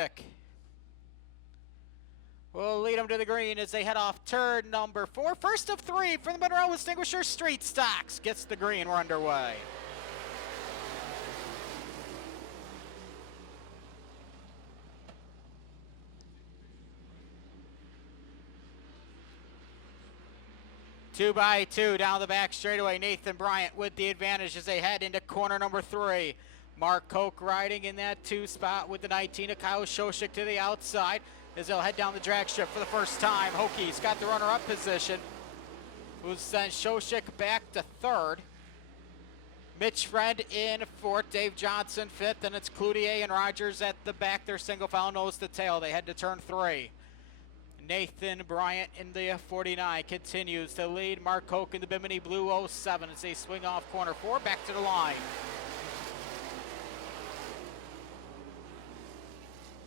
Shosik will lead them to the green as they head off turn number 4. First of 3 for the Monroe Extinguisher Street Stocks gets the green. We're underway. Two by two down the back straightaway. Nathan Bryant with the advantage as they head into corner number 3. Mark Koch riding in that 2 spot with the 19 of Kyle Shosik to the outside as they'll head down the drag strip for the first time. Hokies got the runner-up position, who sends Shosik back to 3rd. Mitch Friend in 4th, Dave Johnson 5th, and it's Cloutier and Rogers at the back. They're single file nose to tail. They head to turn 3. Nathan Bryant in the 49 continues to lead. Mark Koch in the Bimini Blue 07 as they swing off corner 4 back to the line.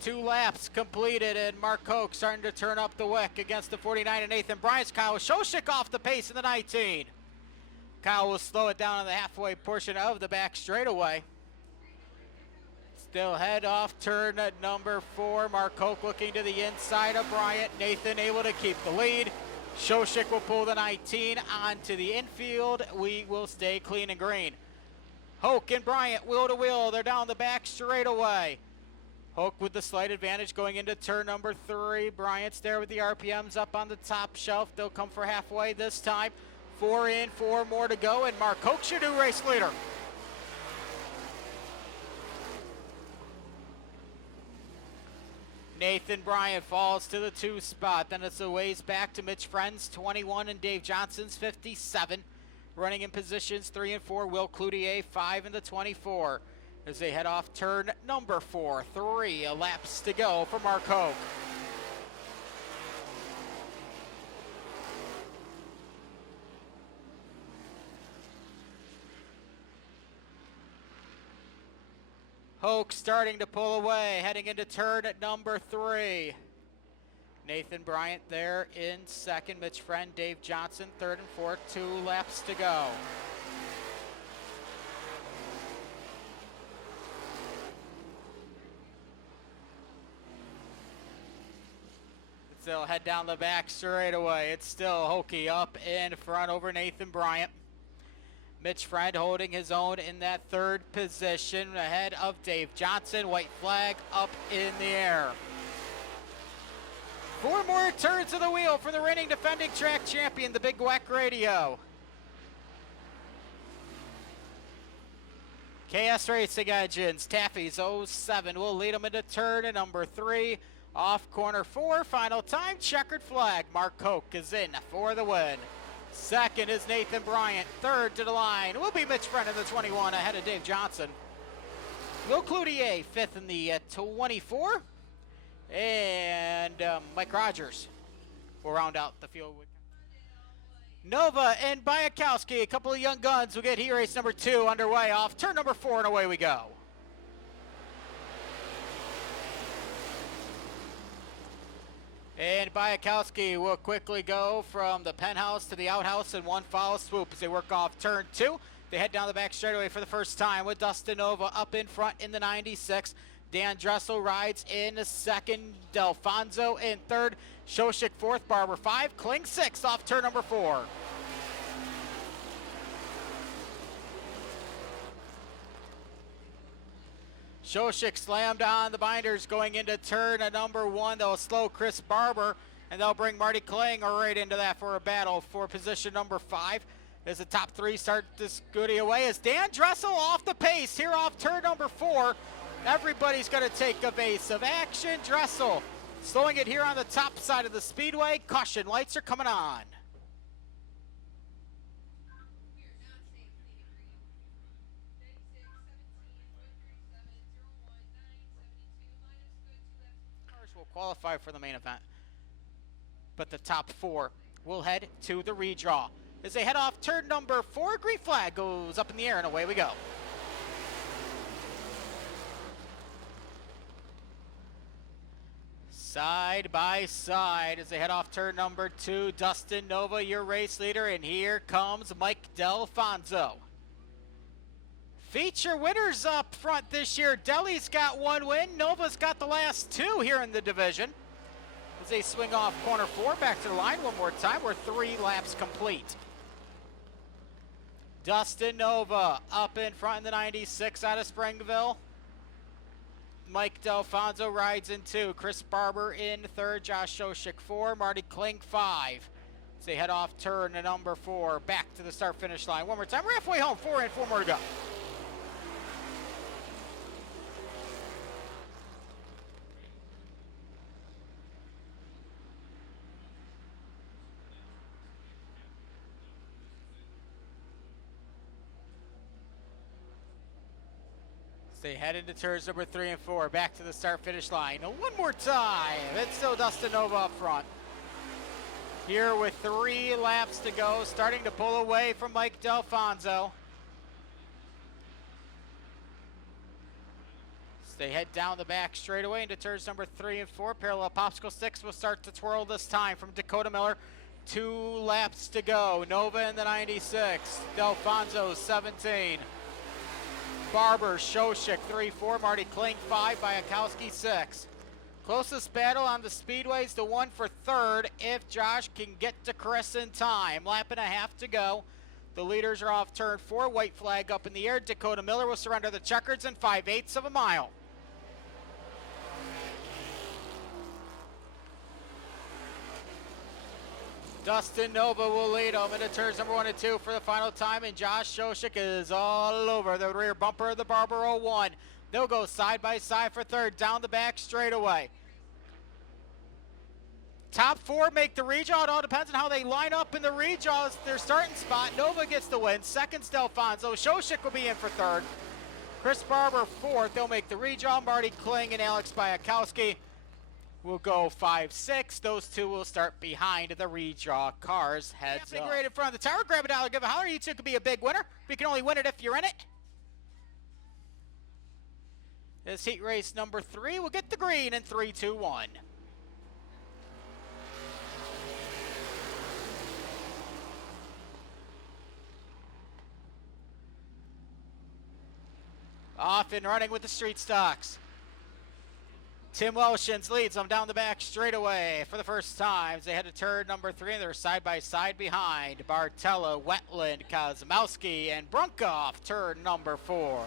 2 laps completed, and Mark Koch starting to turn up the wick against the 49 and Nathan Bryant's Kyle Shosik off the pace in the 19. Kyle will slow it down on the halfway portion of the back straightaway. Still head off turn at number 4. Mark Koch looking to the inside of Bryant. Nathan able to keep the lead. Shosik will pull the 19 onto the infield. We will stay clean and green. Hoke and Bryant wheel to wheel. They're down the back straightaway. Hoke with the slight advantage going into turn number 3. Bryant's there with the RPMs up on the top shelf. They'll come for halfway this time. 4 in, 4 more to go, and Mark Koch your new race leader. Nathan Bryant falls to the 2 spot. Then it's a ways back to Mitch Friend's 21 and Dave Johnson's 57. Running in positions 3 and 4, Will Cloutier 5 in the 24. As they head off turn number 4. 3 laps to go for Mark Koch. Hoke starting to pull away, heading into turn at number 3. Nathan Bryant there in 2nd. Mitch Friend, Dave Johnson 3rd and 4th. 2 laps to go. They'll head down the back straight away. It's still Hokie up in front over Nathan Bryant. Mitch Friend holding his own in that 3rd position ahead of Dave Johnson. White flag up in the air. 4 more turns of the wheel for the reigning defending track champion, the Big Whack Radio. KS Racing Engines, Taffy's 07 will lead them into turn at number 3. Off corner 4, final time, checkered flag. Mark Koch is in for the win. 2nd is Nathan Bryant. 3rd to the line will be Mitch Friend in the 21 ahead of Dave Johnson. Will Cloutier 5th in the 24. And Mike Rogers will round out the field. Nova and Bayakowski, a couple of young guns, will get heat race number 2 underway off turn number 4, and away we go. And Bayakowski will quickly go from the penthouse to the outhouse in one foul swoop as they work off turn 2. They head down the back straightaway for the first time with Dustin Nova up in front in the 96. Dan Dressel rides in 2nd. Delfonso in 3rd. Shosik 4th. Barber 5. Kling 6th off turn number 4. Shosik slammed on the binders going into turn at number 1. They'll slow Chris Barber, and they'll bring Marty Kling right into that for a battle for position number 5. As the top 3 start this goodie away as Dan Dressel off the pace here off turn number 4. Everybody's going to take evasive action. Dressel slowing it here on the top side of the speedway. Caution lights are coming on. Will qualify for the main event, but the top 4 will head to the redraw. As they head off turn number 4, green flag goes up in the air and away we go. Side by side as they head off turn number 2, Dustin Nova, your race leader, and here comes Mike Delfonso. Feature winners up front this year. Delhi's got 1 win. Nova's got the last 2 here in the division. As they swing off corner 4, back to the line one more time. We're 3 laps complete. Dustin Nova up in front in the 96 out of Springville. Mike Delfonso rides in 2. Chris Barber in 3rd. Josh Shoshik 4. Marty Klink 5. As they head off turn to number 4. Back to the start-finish line. One more time. We're halfway home. 4 in, 4 more to go. They head into turns number 3 and 4. Back to the start-finish line. Now, one more time. It's still Dustin Nova up front. Here with 3 laps to go. Starting to pull away from Mike Delfonso. So they head down the back straightaway into turns number 3 and 4. Parallel popsicle sticks will start to twirl this time from Dakota Miller. 2 laps to go. Nova in the 96. Delfonso 17. Barber, Shoshik 3-4, Marty Klink 5, Bayakowski 6. Closest battle on the speedways, the one for 3rd if Josh can get to Chris in time. Lap and a half to go. The leaders are off turn 4, white flag up in the air. Dakota Miller will surrender the checkers in 5/8 of a mile. Dustin Nova will lead them into turns number 1 and 2 for the final time, and Josh Shoshik is all over the rear bumper of the Barber 01. They'll go side by side for 3rd, down the back straightaway. Top 4 make the redraw. It all depends on how they line up in the redraws. Their starting spot, Nova gets the win. 2nd's Delfonso. Shoshik will be in for 3rd. Chris Barber 4th. They'll make the redraw. Marty Kling and Alex Bayakowski will go 5-6. Those 2 will start behind the redraw cars. Heads up. Right in front of the tower. Grab a dollar, give a holler. You 2 could be a big winner. But you can only win it if you're in it. This heat race number 3 will get the green in 3, 2, 1. Off and running with the street stocks. Tim Welshins leads them down the back straightaway for the first time as they head to turn number 3, and they're side by side behind. Bartella, Wetland, Kozmowski, and Brunkoff, turn number 4.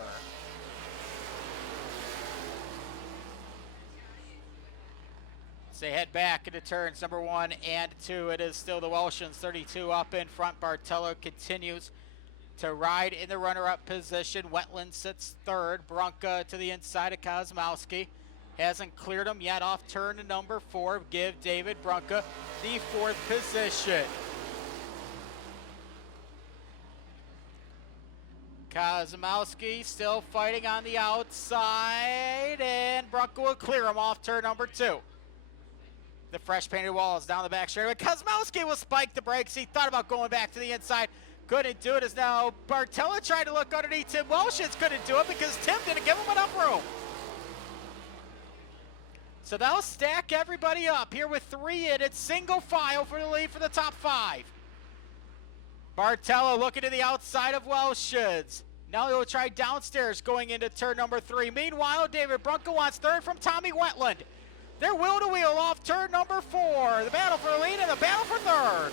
As they head back into turns number 1 and 2, it is still the Welshins, 32 up in front. Bartella continues to ride in the runner-up position. Wetland sits 3rd. Brunka to the inside of Kozmowski. Hasn't cleared him yet off turn to number 4. Give David Brunka the 4th position. Kozmowski still fighting on the outside, and Brunka will clear him off turn number 2. The fresh painted walls down the back straightaway. Kozmowski will spike the brakes. He thought about going back to the inside. Couldn't do it as now Bartella tried to look underneath Tim Welshins. Couldn't do it because Tim didn't give him enough room. So they'll stack everybody up here with 3 in. It's single file for the lead for the top 5. Bartella looking to the outside of Welshins. Now he'll try downstairs going into turn number 3. Meanwhile, David Brunka wants 3rd from Tommy Wetland. They're wheel to wheel off turn number 4. The battle for the lead and the battle for 3rd.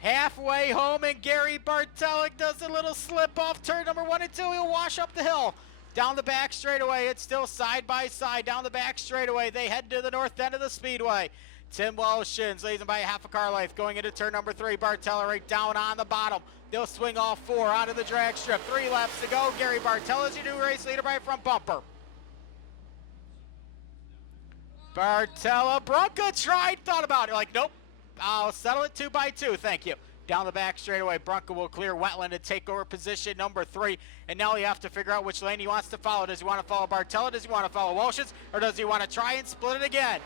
Halfway home, and Gary Bartella does a little slip off turn number 1 and 2. He'll wash up the hill. Down the back straightaway, it's still side by side. Down the back straightaway, they head to the north end of the speedway. Tim Welshins leads them by a half a car length going into turn number 3. Bartella right down on the bottom. They'll swing all 4 onto the drag strip. 3 laps to go. Gary Bartella's your new race leader by a front bumper. Bartella, Brunka tried, thought about it. Like, nope, I'll settle it 2 by 2, thank you. Down the back straightaway, Brunka will clear Wetland and take over position number 3. And now you have to figure out which lane he wants to follow. Does he want to follow Bartella? Does he want to follow Welshins? Or does he want to try and split it again?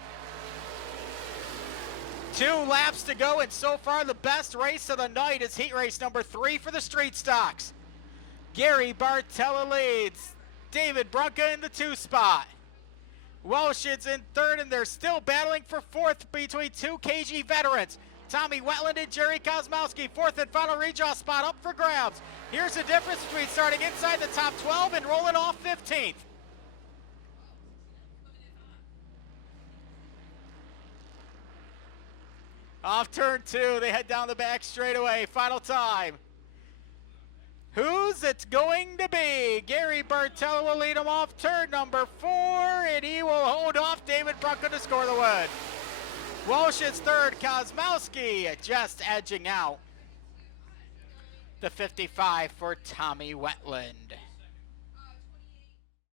2 laps to go, and so far the best race of the night is heat race number 3 for the street stocks. Gary Bartella leads. David Brunka in the 2 spot. Welshins in 3rd, and they're still battling for 4th between 2 KG veterans. Tommy Wetland and Jerry Kosmowski. Fourth and final redraw spot up for grabs. Here's the difference between starting inside the top 12 and rolling off 15th. Off turn 2, they head down the back straightaway. Final time. Who's it going to be? Gary Bartella will lead him off turn number 4, and he will hold off David Brunken to score the win. Walsh is third. Kosmowski just edging out the 55 for Tommy Wetland.